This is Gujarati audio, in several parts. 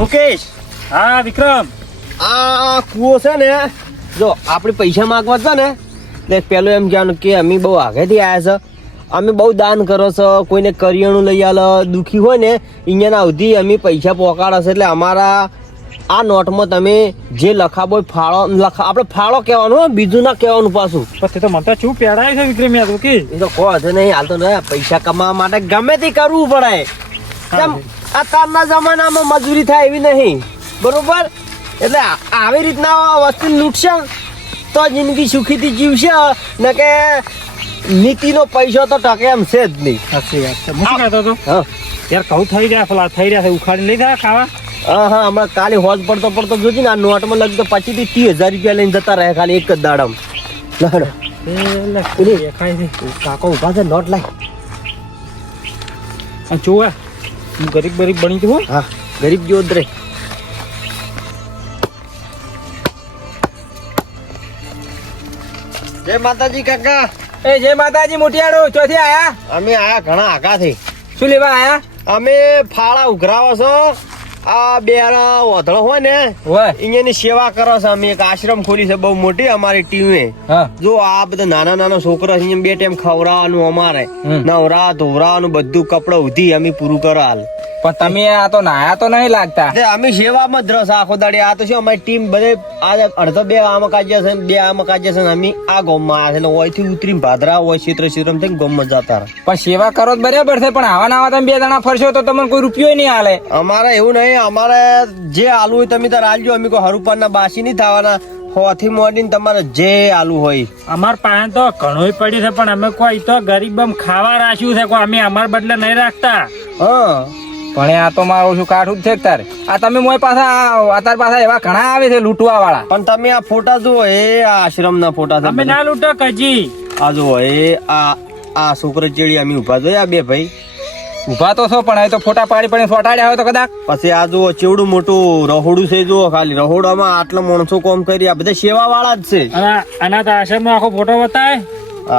મુકેશ. હા વિક્રમ. આ કૂવો છે ને, જો આપણે પૈસા માંગવા છે ને, એટલે પેલું એમ કહેવાનું કે અમે બહુ આગળથી આવ્યા છે, અમે બહુ દાન કરો છો, કોઈને કરિયાણું લઈ આલો, દુઃખી હોય ને અહીંયા સુધી અમે પૈસા પહોંચાડો છે. એટલે અમારા આ નોટમાં તમે જે લખાવો ફાળો આપણે ફાળો કહેવાનું હોય, બીજું ના કહેવાનું પાછું. પછી તો મને તો ચૂપ પેડાય છે વિક્રમ યાર કે એ તો કહો છે નહીં, હાલ તો ને પૈસા કમાવા માટે ગમે તે કરવું પડે. કેમ અત્યારના જમાનામાં મજૂરી થાય એવી નહીં, બરોબર? એટલે આવી રીતના વસ્તુ લૂટશે તો જિંદગી સુખીથી જીવશે, ને કે નીતિનો પૈસો તો ટકે એમ છે જ નહીં. સાચી વાત છે. હું શું કહેતો હતો હા યાર, કહું થઈ રહ્યા પેલા થઈ રહ્યા છે, ઉખાડી લઈ જાય ખાવા. હા હમણાં કાલે હોજ પડતો જોજી ને આ નોટમાં લગી તો 25 થી 30,000 રૂપિયા લઈને જતા રહે ખાલી એક જ દાડામાં. કાકો ઉભા છે, નોટ લાય. જોવા હું ગરીબ બની તું. હા ગરીબ જેવો જ રહે. જય માતાજી કાકા. એ જય માતાજી મોટિયાળો, ચોથી આયા? અમે આયા ઘણા આઘાથી. શું લેવા આયા? અમે ફાળા ઉઘરાવો છો. આ બે ઓધળો હોય ને હોય અહીંયાની સેવા કરો છો. અમે એક આશ્રમ ખોલી છે બહુ મોટી અમારી ટીમે. હા જો આ બધા નાના છોકરા છે, બે ટાઈમ ખવડાવવાનું અમારે, નવરા ધોવરાવાનું બધું કપડા ઉધી અમે પૂરું કરો હાલ. પણ તમે આ તો નાયા તો નહીં લાગતા. અમે સેવામાં જ રસ આખો દાડી. આ તો શું અમારી ટીમ બધે અડધો બે આમાં કાજ્યા છે, બે આમાં કાજ્યા છે. અમે આ ગામમાં આવ્યા છે, ઓયથી ઉતરીને ભાદરા હોય ક્ષેત્ર થઈને ગામમાં જતા. પણ સેવા કરો તો બરાબર છે, પણ આવા નાવા તમે બે જણા ફરશો તો તમને કોઈ રૂપિયો નહીં હાલે. અમારે એવું નહીં, અમારે જે આલુ હોય તમે તાર આલજો. અમે કોઈ હરુપાના બાસી નહીં થવાના. હોથી મોડીને તમારે જે આલુ હોય. અમાર પાસે તો ઘણું પડ્યું છે, પણ અમે કોઈ તો ગરીબ ખાવા રાખ્યું છે, કોઈ અમે અમાર બદલે નહીં રાખતા. હા પણ આ તો મારું શું કાઠું જ છે તારે. આ તમે મોય પાછા અત્યાર પાછા એવા ઘણા આવે છે લૂંટવા વાળા. પણ તમે આ ફોટા જુઓ, એ આશ્રમ ના ફોટા અમે ના લૂંટો કજી. આ જુઓ, એ આ છોકરો ચેડી અમે ઉભા જોયા બે ભાઈ ઉભા તો છો, પણ એ તો ફોટા પાડી ફોટાડ્યા હોય તો કદાચ. પછી આ જુઓ ચેવડું મોટું રહોડું છે. જુઓ ખાલી રહોડામાં આટલા માણસો કોમ કરી, આ બધા સેવા વાળા જ છે. અનાથ આશ્રમ નો આખો ફોટો બતાય.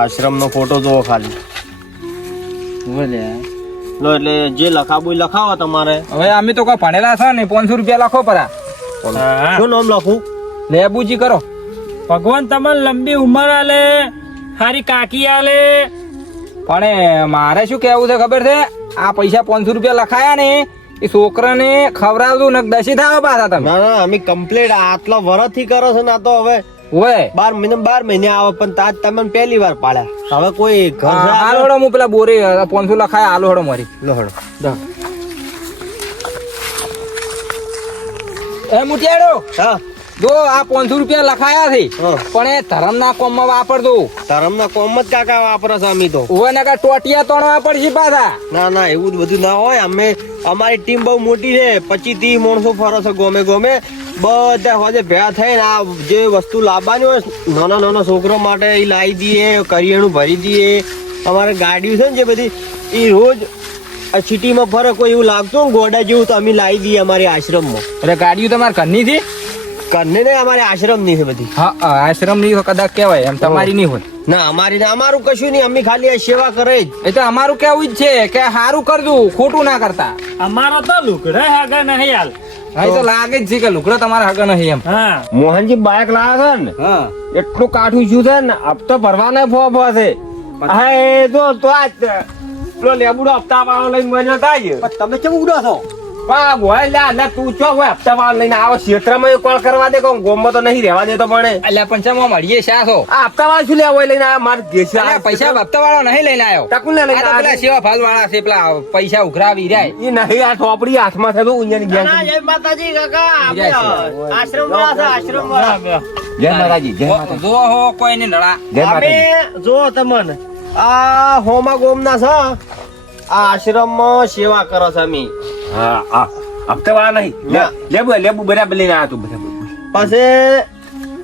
આશ્રમ નો ફોટો જુઓ ખાલી. એટલે જે લખાવું લખાવો તમારે. હવે અમે તો કોઈ ભણેલા છે ને, 500 રૂપિયા લખો પરા. શું નામ લખું? લેબુજી કરો. ભગવાન તમને લંબી ઉંમર આલે, હારી કાકી આલે. પણ મારે શું કેવું છે ખબર છે? આ પૈસા 500 રૂપિયા લખાયા ને, એ છોકરાને ખવડાવતું ને દસી થાવ પાછા તમે. ના અમે કમ્પ્લીટ આટલા વર્ષ થી કરો છો ને. આ તો હવે હોય 12 મહિને આવે, પણ તાજ તમે પહેલી વાર પાડ્યા. હવે કોઈ આલોડો હું પેલા બોરી 500 લખાયા આલોડો મારી લોહડો. એ મુટિયાડો, હા જો આ 500 રૂપિયા લખાયા છે, પણ એ ધર્મ ના કોમ માં વાપરજો. ધર્મ ના કોમ જ કાકા વાપરે છે અમે તો. ઓય ને ટોટિયા તોડવા પડશે પાછા. ના એવું બધું ના હોય. અમારી ટીમ બહુ મોટી છે, 25-30 માણસો ફરે છે ગોમે ગોમે. બધા હોજે ભેગા થઈને આ જે વસ્તુ લાવવાની હોય નાના છોકરો માટે એ લાવી દઈએ, કરિયાણું ભરી દઈએ. અમારે ગાડીઓ છે ને જે બધી, એ રોજ આ સિટીમાં ફરે. કોઈ એવું લાગતું ને ગોડા જેવું તો અમે લાવી દઈએ અમારી આશ્રમમાં. એટલે ગાડીઓ તમારા ઘરની થી? ઘરને નહીં, અમારે આશ્રમ ની છે બધી. હા આશ્રમ ની કદાચ કેવાય, એમ તમારી નહીં હોય. ના અમારું કશું નહીં. અમે ખાલી સેવા કરે જ. એ તો અમારું કેવું જ છે કે સારું કરજો, ખોટું ના કરતા. અમારો તો લુકડે હાગા નહીં હાલ. હા એ તો લાગે જ છે કે લુકડો તમારા હગા નહીં એમ. હા મોહનજી બાઇક લાવે છે ને, હા એટલું કાઠું શું છે ને, હપ્તો ભરવાના ફોફો છે. હા એ તો આજ પેલો લેબુડો હપ્તા વાળો લઈને મને થાય. તમે કેમ ઉડો છો? તું ચો હપ્તા વાળો લઈને આવો ક્ષેત્રમાં કોલ કરવા દે. ગોમમાં તો નહીં રહેવા દેતો. પણ એટલે પંચામાં મળીએ શા છો? આ હપ્તા વાળો શું લેવો લઈને આવ્યા? મારે દેશ પૈસા હપ્તા વાળો નહીં લઈને આવ્યો. ટકું ને લઈને પેલા સેવા ફાલ વાળા છે, પેલા પૈસા ઉઘરાવી રહ્યા. એ નહીં, આ થોપડી હાથમાં થતું ઊંઝાની ગેંગ. જય માતાજી કાકા. આશ્રમ વાળા છે, આશ્રમ વાળા. જય માતાજી. જય માતાજી. જો હો કોઈ ને નડા. અમે જો તમને આ હોમા ગોમના છે, આ આશ્રમમાં સેવા કરો છો અમે. હા હપ્તા વાળા નહીં. લેબુ બરાબર લઈને આવ્યા તું બરાબર. પછી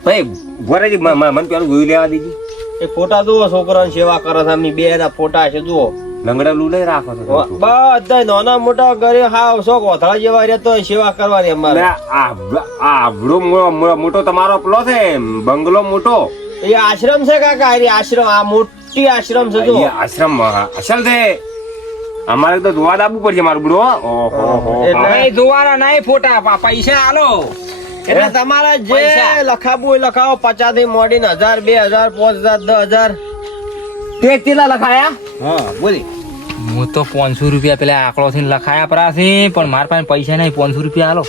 ભાઈ ગોરાજી મને પેલું જોઈ લેવા દીધી. એ ફોટા જુઓ, છોકરાની સેવા કરો છો અમે. બે ફોટા છે જુઓ. લંગડા લૂ લઈ રાખો છો બધા નાના મોટા ગરીબ હાવ શોખ ઓથળા જેવા રહેતો સેવા કરવાની અમારે. આવડો મોટો તમારો પેલો છે બંગલો મોટો, એ આશ્રમ છે કાકા. આશ્રમ આ મોટી આશ્રમ છે. જો આશ્રમ અસલ છે. અમારે તો જોવા આપવું પડશે મારું બુડો. ઓહો. એટલે- નહીં જોવાના નહીં ફોટા પૈસા આલો એટલે તમારે જે પૈસા. લખાવવું હોય લખાવો 50 થી મોડીને 1000 2000 5000 10,000 તે કેટલા લખાયા? હા બોલી હું તો 500 રૂપિયા પેલા આંકડો થી લખાયા પરાશે પણ મારા પાસે પૈસા નહીં 500 રૂપિયા આલો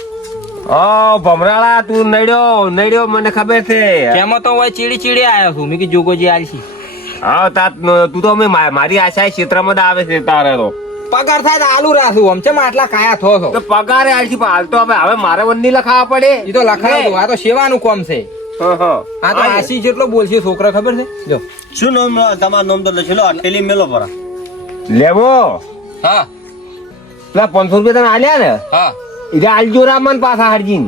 ઓ ભમરાળા તું નડ્યો મને ખબર છે. એમાં તો હવે ચીડી આવ્યો છું મેં કીધું જોગોજી આલશી હા તું તો અમે મારી આશા ક્ષેત્રમાં જ આવે છે તારે તો. પગાર થાય તો આલુ રાખું આમ ચમ આટલા કાયા થો છો તો પગારે આલશી પણ હાલ તો હવે મારે વંદી લખાવા પડે. એ તો લખાયું આ તો સેવાનું કામ છે હા. આ તો આશી જેટલો બોલશે છોકરા ખબર છે જો શું નામ તમારું નામ તો લખી લો અટેલી મેલો પર લેવો હા પેલા 500 રૂપિયા તને આલ્યા ને હા એટલે આલજો રામન પાછા હરજીન.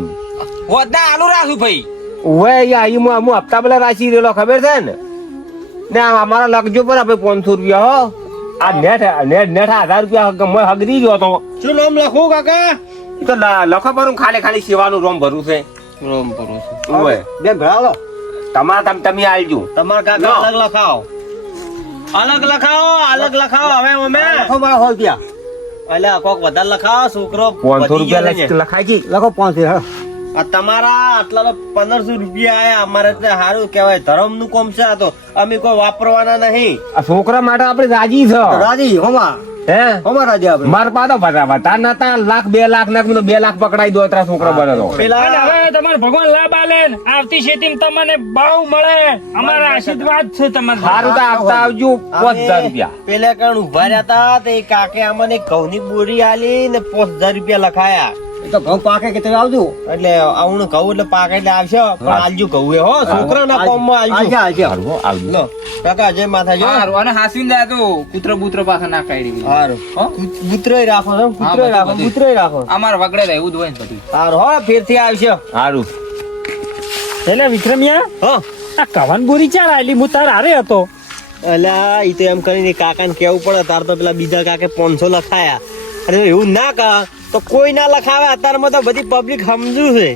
વધના આલુ રાખું ભાઈ ઓવે યા હું હપ્તા પેલા રાશી રેલો ખબર છે ને અમારા લખજો પર આપણે 500 રૂપિયા હો. આ નેટ 1000 રૂપિયા હગરી ગયો તો શું નામ લખું કાકા તો લખો પર ખાલી સેવાનું રોમ ભરું છે. રોમ કરો ઓવે બે ભરાવો તમે આલજો. તમારા કાકા લો. અલગ લખાવો અલગ લખાવો હવે અમે લખો મારા 100 રૂપિયા અલ્યા કોક વધારે લખાવો છોકરો 500 વધી ગયા છે. રૂપિયા લખાય છે. લખો 500 હા આ તમારા આટલા તો 1500 રૂપિયા આયા અમારે તો સારું કહેવાય ધર્મ નું કોમ છે આ તો અમે કોઈ વાપરવાના નહીં આ છોકરા માટે આપણે રાજી છે. રાજી હોમા હે હોમા રાજી આપણે માર પાતો વધારે નતા લાખ 2 લાખ નાખ 2 લાખ પકડાઈ દો અત્યારે છોકરા બને તો. પેલા અને હવે તમારે ભગવાન લાભ આલે ને, આવતી શેતીમાં તમને ભાવ મળે અમારા આશીર્વાદ છે તમારા. સારું તો આપતા આવજો 5000 રૂપિયા. પેલા કણ ઉભા રહ્યા હતા તે કાકે અમને ઘઉંની બોરી આલી ને 5000 રૂપિયા લખાયા એ તો ઘઉં પાકે કે તમે આવજો એટલે આવું ઘઉં એટલે પાક એટલે આવશે પણ આલજો ઘઉં એ હો છોકરાના કોમમાં આલજો આવજો સારું હો, આવજો. લો કાકા જય માથા જો હારું અને હાસીને જાય તો કૂતરો બૂતરો પાછા ના કાઢી હારું હો? કૂતરોય રાખો છો કૂતરોય બધું, રાખો બધું. કૂતરોય રાખો અમાર વગડે થાય એવું જ હોય ને બધું હારું હો ફેરથી આવશે સારું એટલે વિક્રમિયા હો આ કવન બોરી ચાર આલી હું તાર હારે હતો. અલ્યા ઈ તો એમ કરીને કાકાને કેવું પડે તાર તો પેલા બીજા કાકે 500 લખાયા અરે એવું ના કર તો કોઈ ના લખાવે અત્યારમાં તો બધી પબ્લિક સમજુ છે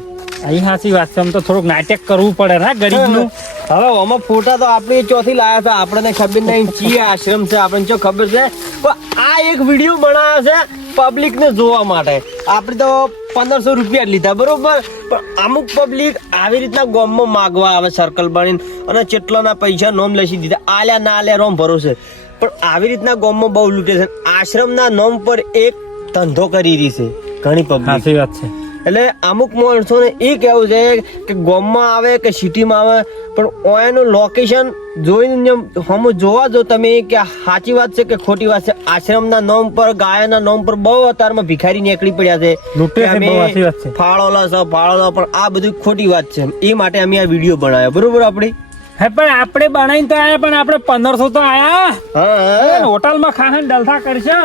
અહીં હાચી વાત છે, આમ તો થોડુંક નાટક કરવું પડે ને ગરીબનું. હવે આમાં ફોટા તો આપણે ચોથી લાયા હતા આપણને ખબર નહીં ચી આશ્રમ છે આપણને શું ખબર છે પણ આ એક વિડીયો બનાવ્યો છે પબ્લિક ને જોવા માટે આપણે તો 1500 રૂપિયા જ લીધા બરોબર પણ અમુક પબ્લિક આવી રીતના ગામમાં માગવા આવે સર્કલ બનીને અને કેટલાના પૈસા નોમ લસી દીધા આલ્યા ના આલ્યા રોમ ભરોસે પણ આવી રીતના ગામમાં બહુ લૂંટે છે આશ્રમના નામ પર એક ધંધો કરી રહી છે ઘણી પબ્લિક સાચી વાત છે. એટલે અમુક માણસોને એ કહેવું છે કે ગામમાં આવે કે સિટીમાં આવે પણ ઓયાનું લોકેશન જોઈને હમ જોવા જો તમે કે સાચી વાત છે કે ખોટી વાત છે આશ્રમના નામ પર ગાયના નામ પર બહુ અત્યારમાં ભિખારી નીકળી પડ્યા છે લૂંટે કે છે, અમે બહુ સાચી વાત છે. ફાળો લો પણ આ બધું ખોટી વાત છે એ માટે અમે આ વિડીયો બનાવ્યો બરોબર આપણે હે પણ આપણે બનાવીને તો આયા પણ આપણે 1500 તો આયા હા હોટલમાં ખાહન ડલથા કરશે